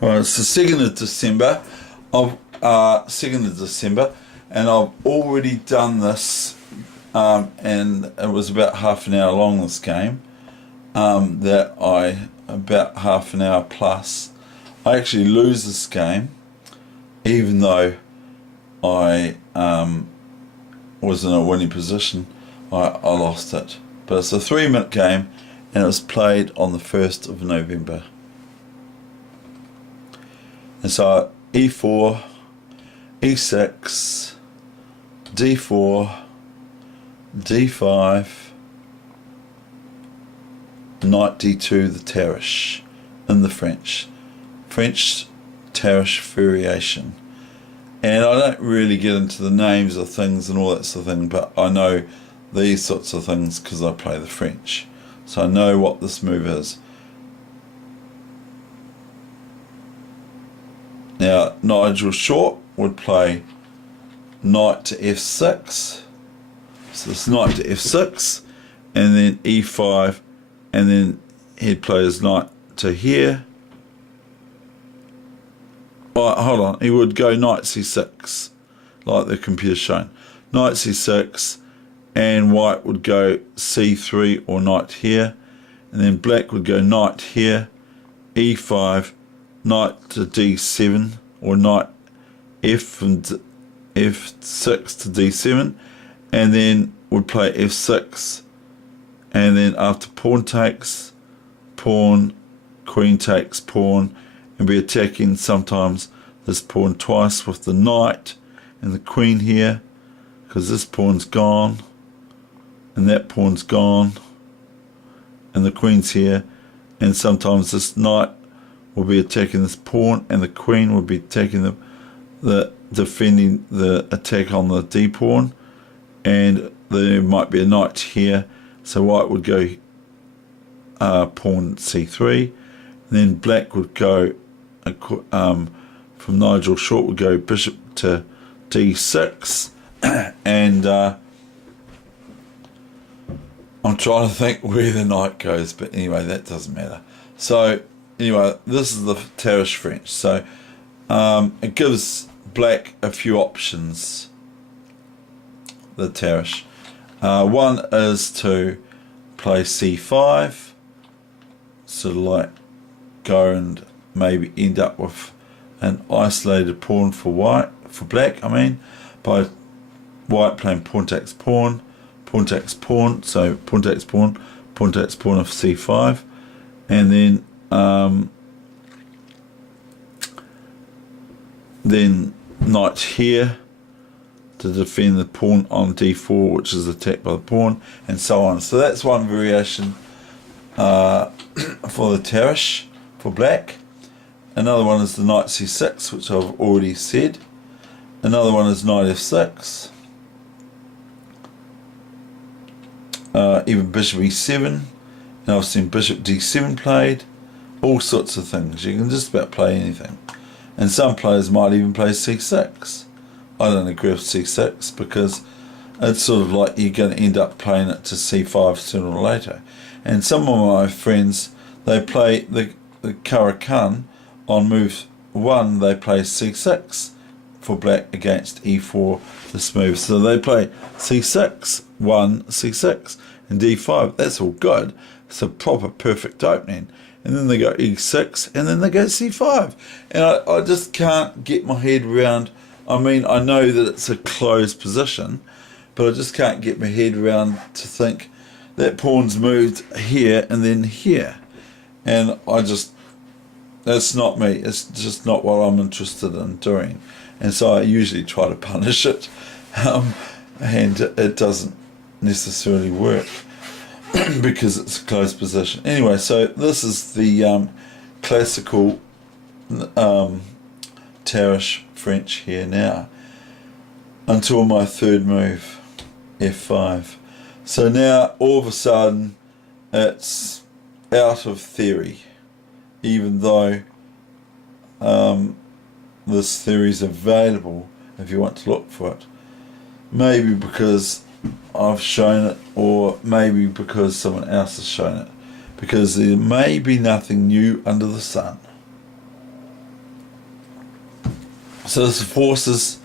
Right, it's the 2nd of December. 2nd of December, and I've already done this, and it was about half an hour long, this game, about half an hour plus. I actually lose this game, even though I was in a winning position. I lost it. But it's a 3-minute game, and it was played on the 1st of November. And so e4, e6, d4, d5, knight d2, the Tarrasch in the French Tarrasch variation. And I don't really get into the names of things and all that sort of thing, but I know these sorts of things because I play the French. So I know what this move is. Now, Nigel Short would play knight to f6. So it's knight to f6, and then e5, and then he'd play his knight to here. Oh, hold on, he would go knight c6, like the computer's shown. Knight c6, and white would go c3 or knight here, and then black would go knight here, e5, knight to d7, or knight f and f6 to d7, and then would play f6, and then after pawn takes, pawn, queen takes pawn, and be attacking sometimes this pawn twice with the knight and the queen here, because this pawn's gone and that pawn's gone and the queen's here, and sometimes this knight will be attacking this pawn and the queen will be attacking the defending the attack on the d pawn, and there might be a knight here, so white would go pawn c3, and then black would go from Nigel Short would go bishop to d6, and I'm trying to think where the knight goes, but anyway, that doesn't matter. So anyway, this is the Tarrasch French. So it gives black a few options, the Tarrasch. One is to play c5, sort of like go and maybe end up with an isolated pawn for black, by white playing pawn takes pawn, pawn takes pawn, so pawn takes pawn, pawn takes pawn of c5, and then knight here to defend the pawn on d4, which is attacked by the pawn, and so on. So that's one variation for the Tarrasch for black. Another one is the knight c6, which I've already said. Another one is knight f6. Even bishop e7. And I've seen bishop d7 played. All sorts of things. You can just about play anything. And some players might even play c6. I don't agree with c6 because it's sort of like you're going to end up playing it to c5 sooner or later. And some of my friends, they play the Caro-Kann on move 1, they play c6 for black against e4, this move. So they play c6, 1, c6, and d5. That's all good. It's a proper perfect opening. And then they go e6, and then they go c5. And I just can't get my head around. I know that it's a closed position, but I just can't get my head around to think that pawn's moved here and then here. And that's not me. It's just not what I'm interested in doing. And so I usually try to punish it, and it doesn't necessarily work because it's a closed position. Anyway, so this is the classical Tarrasch French here now, until my third move, f5. So now all of a sudden it's out of theory, even though this theory is available if you want to look for it. Maybe because I've shown it, or maybe because someone else has shown it, because there may be nothing new under the sun. So this forces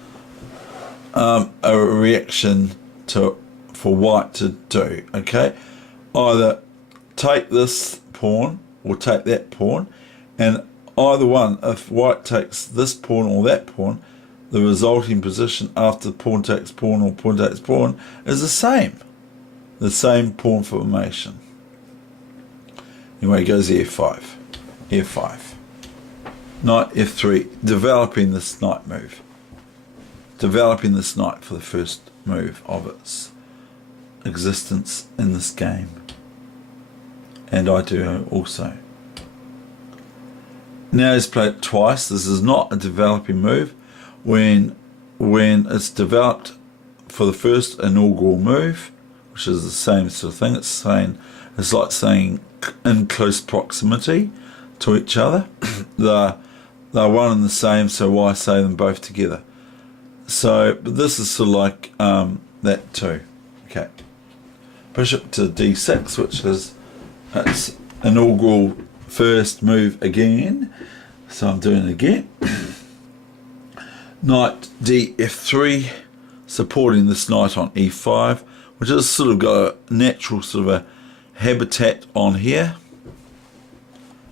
a reaction for white to do, okay? Either take this pawn or take that pawn, and either one, if white takes this pawn or that pawn, the resulting position after pawn takes pawn or pawn takes pawn is the same pawn formation. Anyway, it goes f5, f5, knight f3, developing this knight move, developing this knight for the first move of its existence in this game, and I do also. Now he's played twice. This is not a developing move. When it's developed for the first inaugural move, which is the same sort of thing, it's like saying in close proximity to each other. they're one and the same, so why say them both together? So, but this is sort of like that too. Okay, bishop to d6, which is its inaugural first move again. So I'm doing it again. Knight df3, supporting this knight on e5, which has sort of got a natural sort of a habitat on here,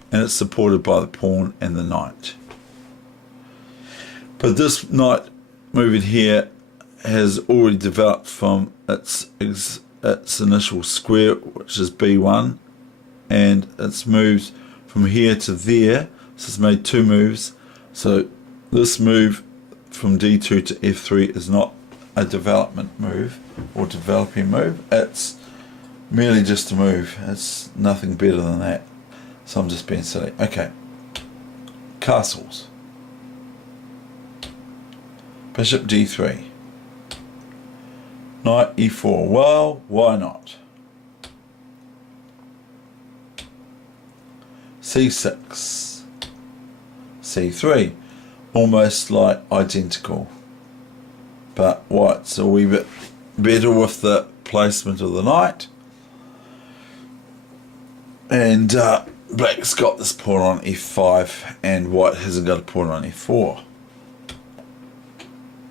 and it's supported by the pawn and the knight. But this knight moving here has already developed from its initial square, which is b1, and it's moved from here to there, so it's made two moves. So this move from d2 to f3 is not a development move or developing move, it's merely just a move. It's nothing better than that. So I'm just being silly. Okay, castles. Bishop d3, knight e4. Well, why not? c6, c3, almost like identical, but white's a wee bit better with the placement of the knight, and black's got this pawn on e5 and white hasn't got a pawn on e4.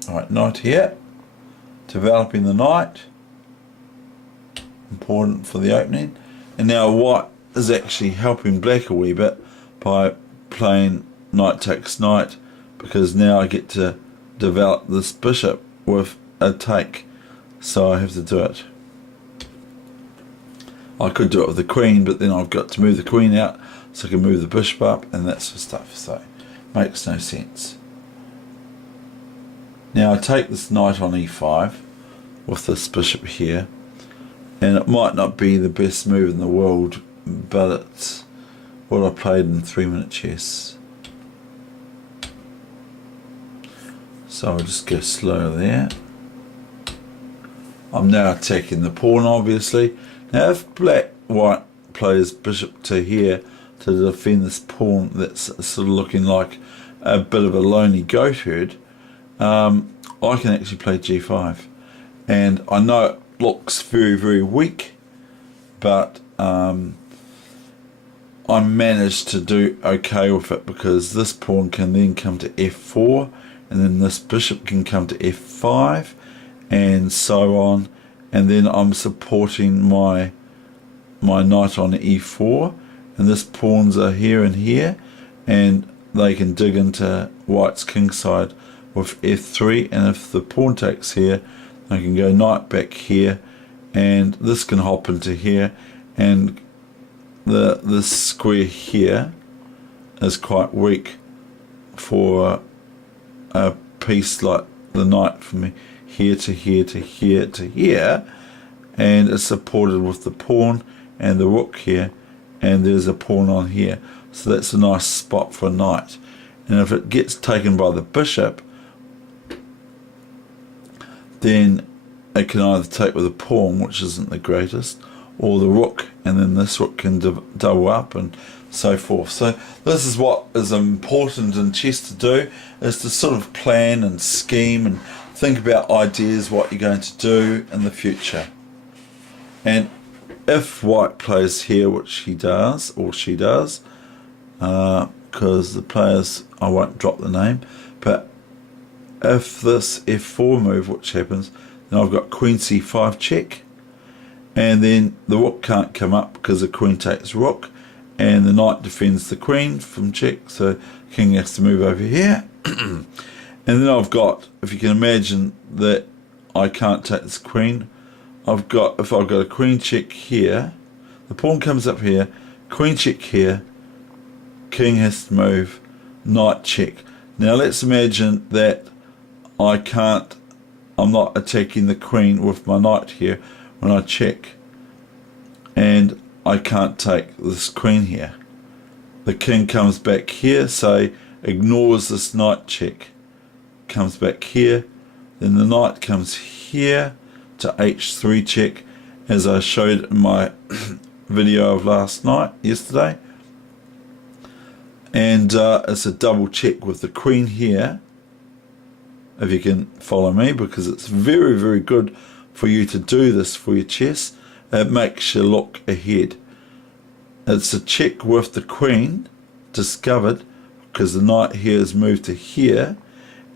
Alright, knight here, developing the knight, important for the opening, and now white is actually helping black a wee bit by playing knight takes knight, because now I get to develop this bishop with a take, so I have to do it. I could do it with the queen, but then I've got to move the queen out so I can move the bishop up and that sort of stuff, so it makes no sense. Now I take this knight on e5 with this bishop here, and it might not be the best move in the world, but it's what I played in 3-minute chess. So I'll just go slow there. I'm now attacking the pawn, obviously. Now if white plays bishop to here to defend this pawn that's sort of looking like a bit of a lonely goat herd, I can actually play g5. And I know it looks very, very weak, but I managed to do okay with it, because this pawn can then come to f4, and then this bishop can come to f5, and so on, and then I'm supporting my knight on e4, and this pawns are here and here, and they can dig into white's kingside with f3, and if the pawn takes here, I can go knight back here, and this can hop into here, and this square here is quite weak for a piece like the knight from here to here to here to here, and it's supported with the pawn and the rook here, and there's a pawn on here, so that's a nice spot for a knight. And if it gets taken by the bishop, then it can either take with a pawn, which isn't the greatest, or the rook, and then this rook can double up and so forth. So this is what is important in chess to do, is to sort of plan and scheme and think about ideas, what you're going to do in the future. And if white plays here, which he does, or she does, because the players, I won't drop the name, but if this f4 move, which happens, then I've got queen c5 check, and then the rook can't come up because the queen takes rook, and the knight defends the queen from check, so king has to move over here. And then I've got, if you can imagine that I can't take this queen, if I've got a queen check here, the pawn comes up here, queen check here, king has to move, knight check. Now let's imagine that I'm not attacking the queen with my knight here when I check, and I can't take this queen here. The king comes back here, say ignores this knight check, comes back here, then the knight comes here to h3 check, as I showed in my video of yesterday, and it's a double check with the queen here, if you can follow me, because it's very, very good for you to do this for your chess. It makes you look ahead. It's a check with the queen discovered because the knight here is moved to here,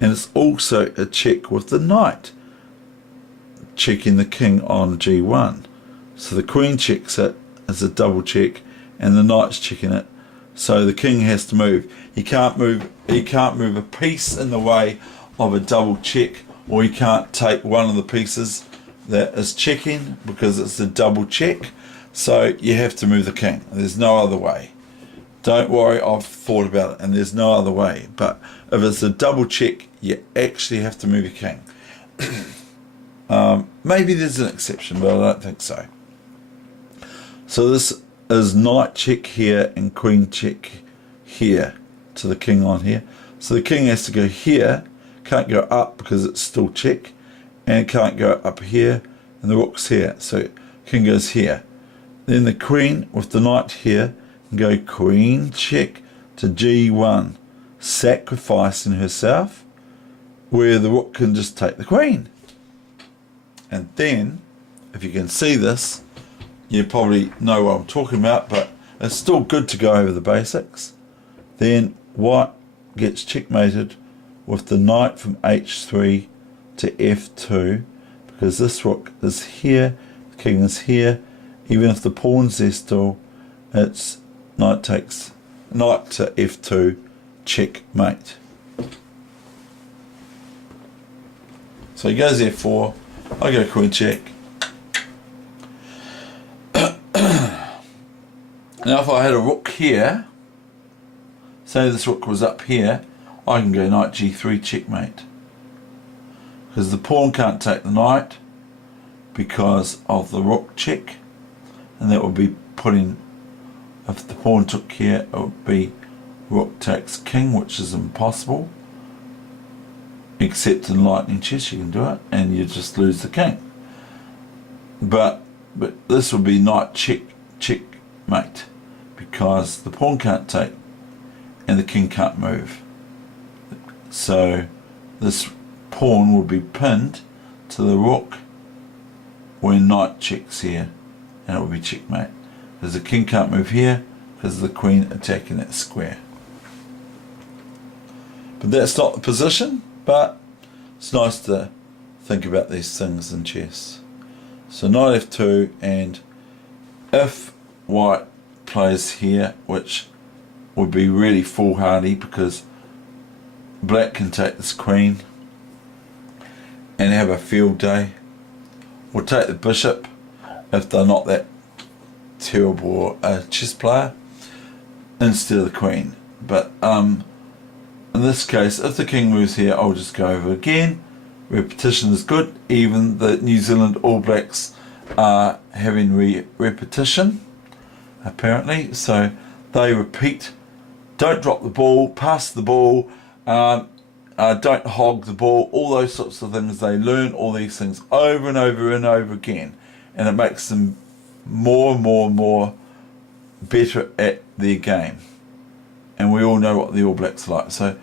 and it's also a check with the knight checking the king on g1. So the queen checks it as a double check, and the knight's checking it. So the king has to move. He can't move a piece in the way of a double check, or he can't take one of the pieces that is checking because it's a double check. So you have to move the king. There's no other way. Don't worry, I've thought about it, and there's no other way. But if it's a double check, you actually have to move your king. Maybe there's an exception, but I don't think so. So this is knight check here and queen check here to the king on here. So the king has to go here, can't go up because it's still check, and can't go up here, and the rook's here, so king goes here. Then the queen with the knight here can go queen check to g1, sacrificing herself, where the rook can just take the queen. And then, if you can see this, you probably know what I'm talking about, but it's still good to go over the basics. Then white gets checkmated with the knight from h3 to f2, because this rook is here, the king is here. Even if the pawn's there still, it's knight to f2, checkmate. So he goes f4, I go queen check. Now if I had a rook here, say this rook was up here, I can go knight g3 checkmate, because the pawn can't take the knight because of the rook check, and that would be putting, if the pawn took here, it would be rook takes king, which is impossible, except in lightning chess you can do it and you just lose the king. But this would be knight checkmate, because the pawn can't take and the king can't move. So this pawn would be pinned to the rook when knight checks here, and it would be checkmate, because the king can't move here because of the queen attacking that square. But that's not the position, but it's nice to think about these things in chess. So knight f2, and if white plays here, which would be really foolhardy because black can take this queen and have a field day, or take the bishop if they're not that terrible a chess player, instead of the queen. But in this case, if the king moves here, I'll just go over again. Repetition is good. Even the New Zealand All Blacks are having repetition, apparently. So they repeat. Don't drop the ball, pass the ball, don't hog the ball, all those sorts of things. They learn all these things over and over and over again, and it makes them more and more better at their game. And we all know what the All Blacks are like. So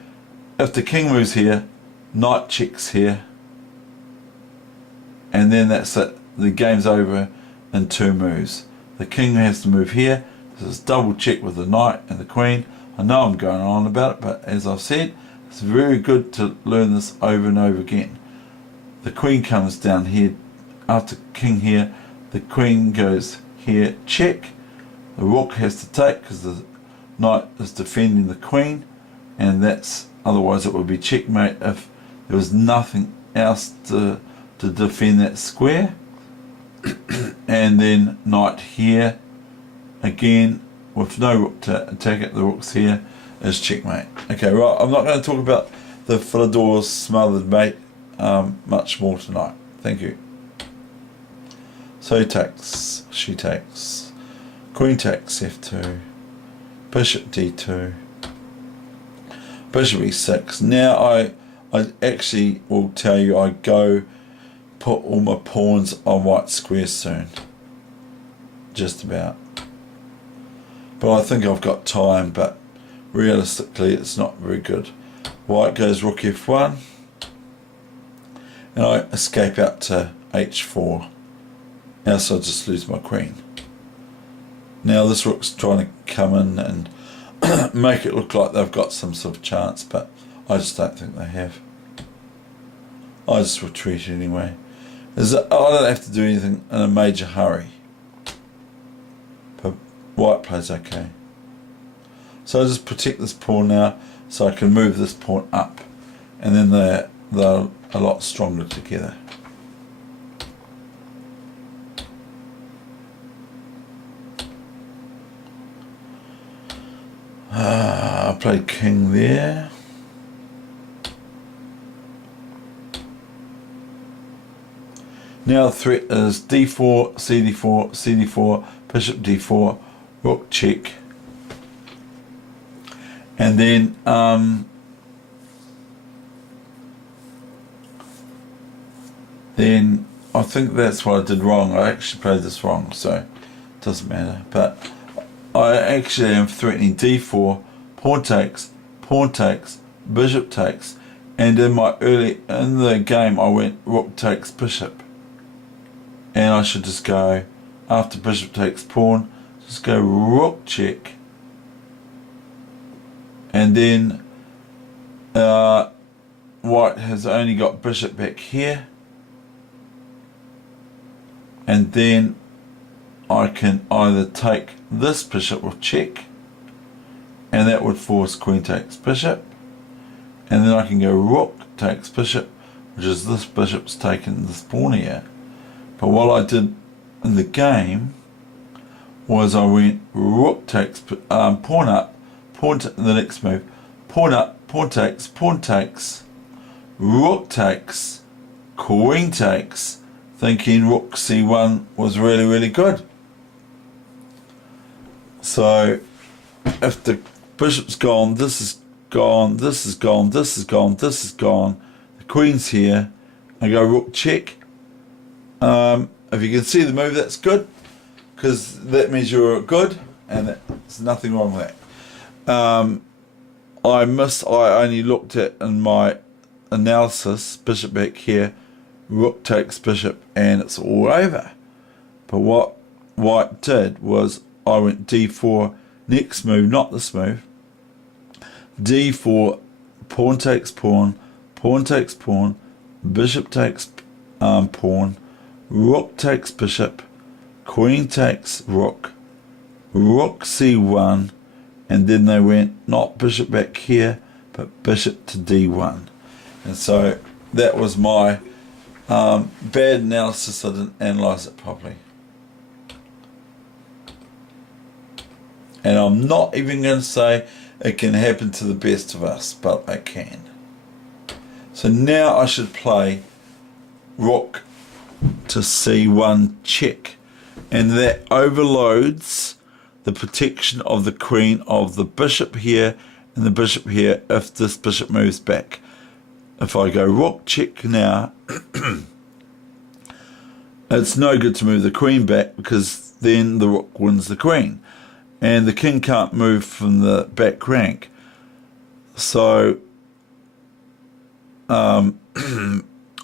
if the king moves here, knight checks here, and then that's it. The game's over in 2 moves. The king has to move here. This is double check with the knight and the queen. I know I'm going on about it, but as I've said, It's very good to learn this over and over again. The queen comes down here after king here. The queen goes here, check. The rook has to take because the knight is defending the queen, and that's, otherwise it would be checkmate if there was nothing else to defend that square. And then knight here again with no rook to attack it. The rook's here is checkmate. Okay, right, I'm not going to talk about the Philidor's smothered mate much more tonight. Thank you. So he takes, she takes, queen takes f2, bishop d2, bishop e6. Now I actually will tell you I go put all my pawns on white squares soon. Just about. But I think I've got time, but realistically it's not very good. White goes rook f1, and I escape out to h4. Else I'll just lose my queen. Now this rook's trying to come in and make it look like they've got some sort of chance, but I just don't think they have. I just retreat anyway. I don't have to do anything in a major hurry. But white plays okay. So I just protect this pawn now so I can move this pawn up, and then they're a lot stronger together. I played king there. Now the threat is d4, cd4, cd4, bishop d4, rook check. And then I think that's what I did wrong. I actually played this wrong, so it doesn't matter. But I actually am threatening d4, pawn takes, bishop takes, and in the game I went rook takes bishop. And I should just go, after bishop takes pawn, just go rook check. And then white has only got bishop back here. And then I can either take this bishop with check, and that would force queen takes bishop, and then I can go rook takes bishop, which is this bishop's taken this pawn here. But what I did in the game was I went rook takes, pawn up, the next move, pawn up, pawn takes, rook takes, queen takes, thinking rook c1 was really, really good. So if the bishop's gone, this is gone, this is gone, this is gone, this is gone, the queen's here, I go rook check. If you can see the move, that's good, because that means you're good, and there's nothing wrong with that. I only looked at in my analysis, bishop back here, rook takes bishop, and it's all over. But what white did was I went d4, next move, not this move, d4, pawn takes pawn, pawn takes pawn, bishop takes pawn, rook takes bishop, queen takes rook, rook c1, and then they went not bishop back here, but bishop to d1. And so that was my bad analysis. I didn't analyse it properly. And I'm not even going to say it can happen to the best of us, but it can. So now I should play rook to c1 check, and that overloads the protection of the queen of the bishop here and the bishop here if this bishop moves back. If I go rook check now, it's no good to move the queen back, because then the rook wins the queen, and the king can't move from the back rank. So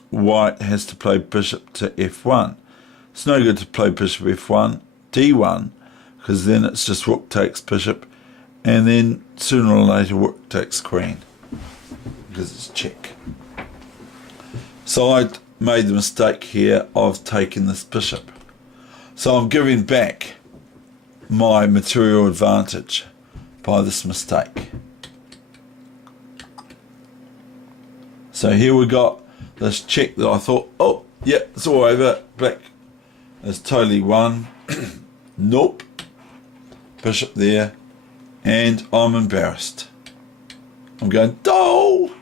white has to play bishop to f1. It's no good to play bishop f1, d1, because then it's just rook takes bishop, and then sooner or later rook takes queen. because it's check. So I made the mistake here of taking this bishop. So I'm giving back my material advantage by this mistake. So here we got this check that I thought, oh, yeah, it's all over. Black is totally won. Nope. Bishop there. And I'm embarrassed. I'm going, oh!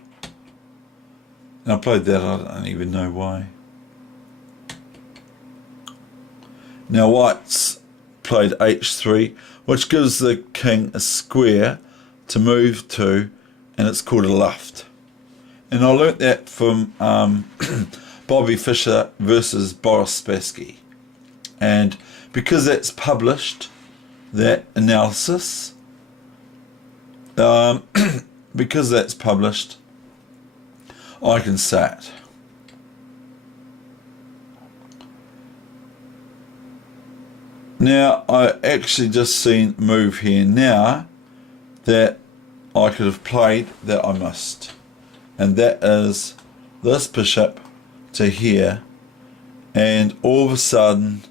And I played that, I don't even know why. Now white's played h3, which gives the king a square to move to, and it's called a luft. And I learnt that from Bobby Fischer versus Boris Spassky. And because that's published, that analysis, because that's published, I can say it. Now, I actually just seen a move here now that I could have played that I missed. And that is this bishop to here. And all of a sudden,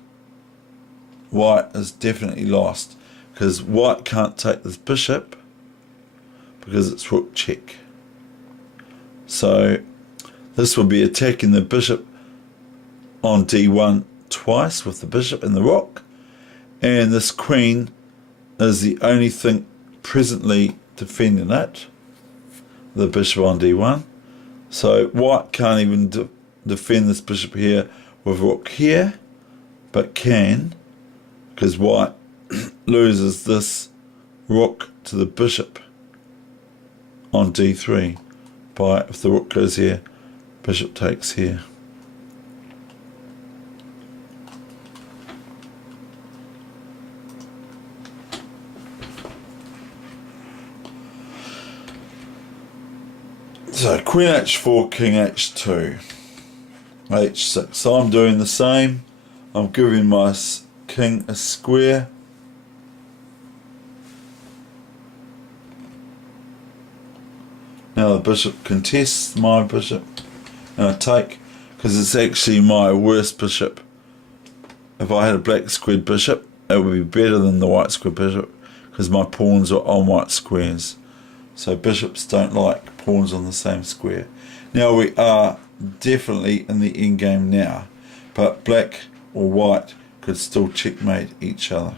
white is definitely lost. Because white can't take this bishop because it's rook check. So this will be attacking the bishop on d1 twice with the bishop and the rook. And this queen is the only thing presently defending it, the bishop on d1. So white can't even defend this bishop here with rook here, but can, because white loses this rook to the bishop on d3 by, if the rook goes here, bishop takes here. So queen h4, king h2, h6. So I'm doing the same. I'm giving my king a square. Now the bishop contests my bishop, and I take, because it's actually my worst bishop. If I had a black squared bishop, it would be better than the white squared bishop, because my pawns are on white squares. So bishops don't like pawns on the same square. Now we are definitely in the endgame now, but black or white could still checkmate each other.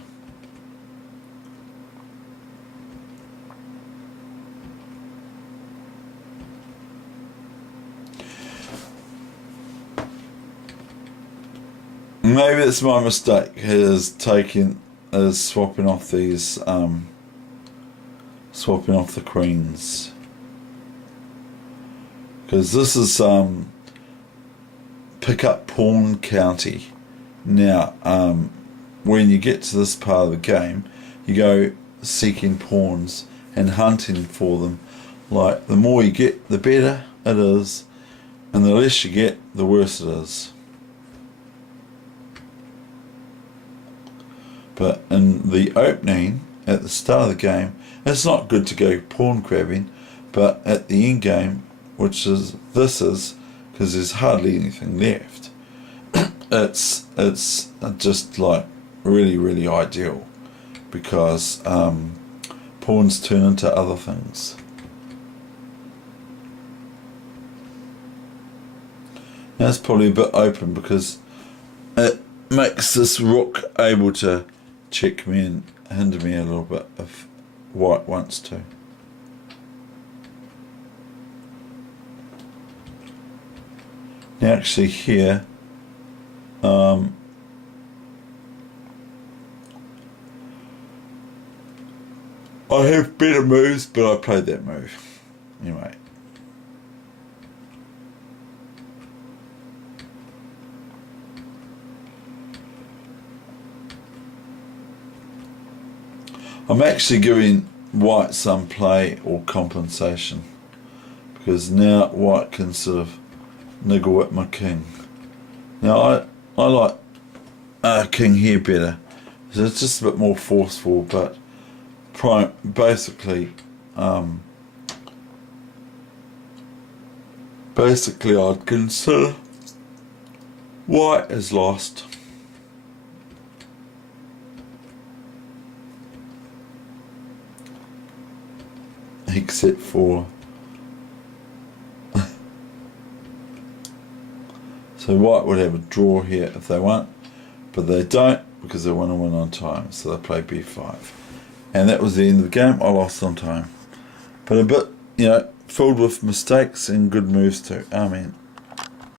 Maybe it's my mistake, is swapping off these, swapping off the queens. Because this is pick up pawn county. Now, when you get to this part of the game, you go seeking pawns and hunting for them. Like, the more you get, the better it is, and the less you get, the worse it is. But in the opening, at the start of the game, it's not good to go pawn grabbing, but at the end game, which is because there's hardly anything left, it's just like really ideal, because pawns turn into other things. Now it's probably a bit open because it makes this rook able to check me and hinder me a little bit if white wants to. Now actually here, I have better moves, but I played that move. Anyway. I'm actually giving white some play or compensation, because now white can sort of niggle at my king. Now I like king here better, so it's just a bit more forceful, but basically basically I'd consider white is lost. Except for so white would have a draw here if they want, but they don't because they want to win on time, so they play b5. And that was the end of the game. I lost on time. But a bit, filled with mistakes and good moves too. I mean,